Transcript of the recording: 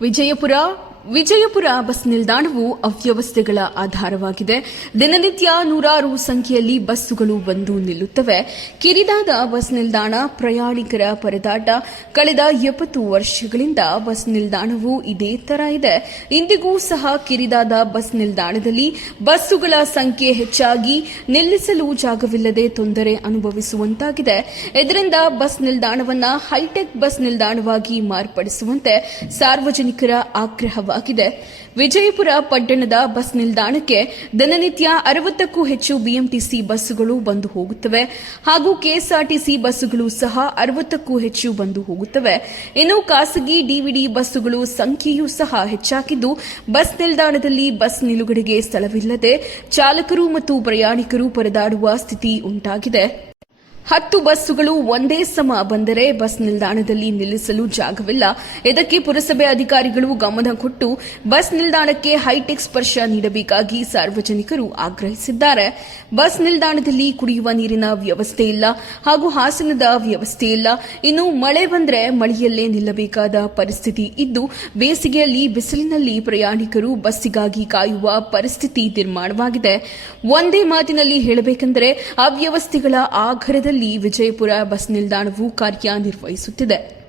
Vijayapura Vijayapura bus ನಿಲ್ದಾಣವು ಅವ್ಯವಸ್ಥೆಗಳ ಆಧಾರವಾಗಿದೆ. ದಿನನಿತ್ಯ ನೂರಾರು ಸಂಖ್ಯೆಯಲ್ಲಿ ಬಸ್ಸುಗಳು ಬಂದು ನಿಲ್ಲುತ್ತವೆ. ಕಿರಿದಾದ ಬಸ್ ನಿಲ್ದಾಣ ಪ್ರಯಾಣಿಕರ ಪರದಾಟ. ಕಳೆದ ಎಪ್ಪತ್ತು ವರ್ಷಗಳಿಂದ ಬಸ್ ನಿಲ್ದಾಣವು ಇದೇ ತರ ಇದೆ. ಇಂದಿಗೂ ಸಹ ಕಿರಿದಾದ ಬಸ್ ನಿಲ್ದಾಣದಲ್ಲಿ ಬಸ್ಸುಗಳ ಸಂಖ್ಯೆ ಹೆಚ್ಚಾಗಿ ನಿಲ್ಲಿಸಲು ಜಾಗವಿಲ್ಲದೆ ತೊಂದರೆ ಅನುಭವಿಸುವಂತಾಗಿದೆ. ಇದರಿಂದ ಬಸ್ ನಿಲ್ದಾಣವನ್ನು ಹೈಟೆಕ್ ಬಸ್ ನಿಲ್ದಾಣವಾಗಿ ಮಾರ್ಪಡಿಸುವಂತೆ ಸಾರ್ವಜನಿಕರ ಆಗ್ರಹವಾಗಿದೆ ವಿಜಯಪುರ ಪಟ್ಟಣದ ಬಸ್ ನಿಲ್ದಾಣಕ್ಕೆ ದಿನನಿತ್ಯ ಅರವತ್ತಕ್ಕೂ ಹೆಚ್ಚು ಬಿಎಂಟಿಸಿ ಬಸ್ಸುಗಳು ಬಂದು ಹೋಗುತ್ತವೆ. ಹಾಗೂ ಕೆಎಸ್ಆರ್ಟಿಸಿ ಬಸ್ಸುಗಳು ಸಹ ಅರವತ್ತಕ್ಕೂ ಹೆಚ್ಚು ಬಂದು ಹೋಗುತ್ತವೆ. ಇನ್ನು ಖಾಸಗಿ ಡಿವಿಡಿ ಬಸ್ಸುಗಳು ಸಂಖ್ಯೆಯೂ ಸಹ ಹೆಚ್ಚಾಗಿದ್ದು, ಬಸ್ ನಿಲ್ದಾಣದಲ್ಲಿ ಬಸ್ ನಿಲುಗಡೆಗೆ ಸ್ಥಳವಿಲ್ಲದೆ ಚಾಲಕರು ಮತ್ತು ಪ್ರಯಾಣಿಕರು ಪರದಾಡುವ ಸ್ಥಿತಿ ಉಂಟಾಗಿದೆ. ಹತ್ತು ಬಸ್ಸುಗಳು ಒಂದೇ ಸಮ ಬಂದರೆ ಬಸ್ ನಿಲ್ದಾಣದಲ್ಲಿ ನಿಲ್ಲಿಸಲು ಜಾಗವಿಲ್ಲ. ಇದಕ್ಕೆ ಪುರಸಭೆ ಅಧಿಕಾರಿಗಳು ಗಮನ ಕೊಟ್ಟು ಬಸ್ ನಿಲ್ದಾಣಕ್ಕೆ ಹೈಟೆಕ್ ಸ್ಪರ್ಶ ನೀಡಬೇಕಾಗಿ ಸಾರ್ವಜನಿಕರು ಆಗ್ರಹಿಸಿದ್ದಾರೆ. ಬಸ್ ನಿಲ್ದಾಣದಲ್ಲಿ ಕುಡಿಯುವ ನೀರಿನ ವ್ಯವಸ್ಥೆ ಇಲ್ಲ ಹಾಗೂ ಹಾಸನದ ವ್ಯವಸ್ಥೆ ಇಲ್ಲ. ಇನ್ನು ಮಳೆ ಬಂದರೆ ಮಳೆಯಲ್ಲೇ ನಿಲ್ಲಬೇಕಾದ ಪರಿಸ್ಥಿತಿ ಇದ್ದು, ಬೇಸಿಗೆಯಲ್ಲಿ ಬಿಸಿಲಿನಲ್ಲಿ ಪ್ರಯಾಣಿಕರು ಬಸ್ಸಿಗಾಗಿ ಕಾಯುವ ಪರಿಸ್ಥಿತಿ ನಿರ್ಮಾಣವಾಗಿದೆ. ಒಂದೇ ಮಾತಿನಲ್ಲಿ ಹೇಳಬೇಕೆಂದರೆ, ಅವ್ಯವಸ್ಥೆಗಳ ಆಘರದಲ್ಲಿ ವಿಜಯಪುರ ಬಸ್ ನಿಲ್ದಾಣವು ಕಾರ್ಯನಿರ್ವಹಿಸುತ್ತಿದೆ.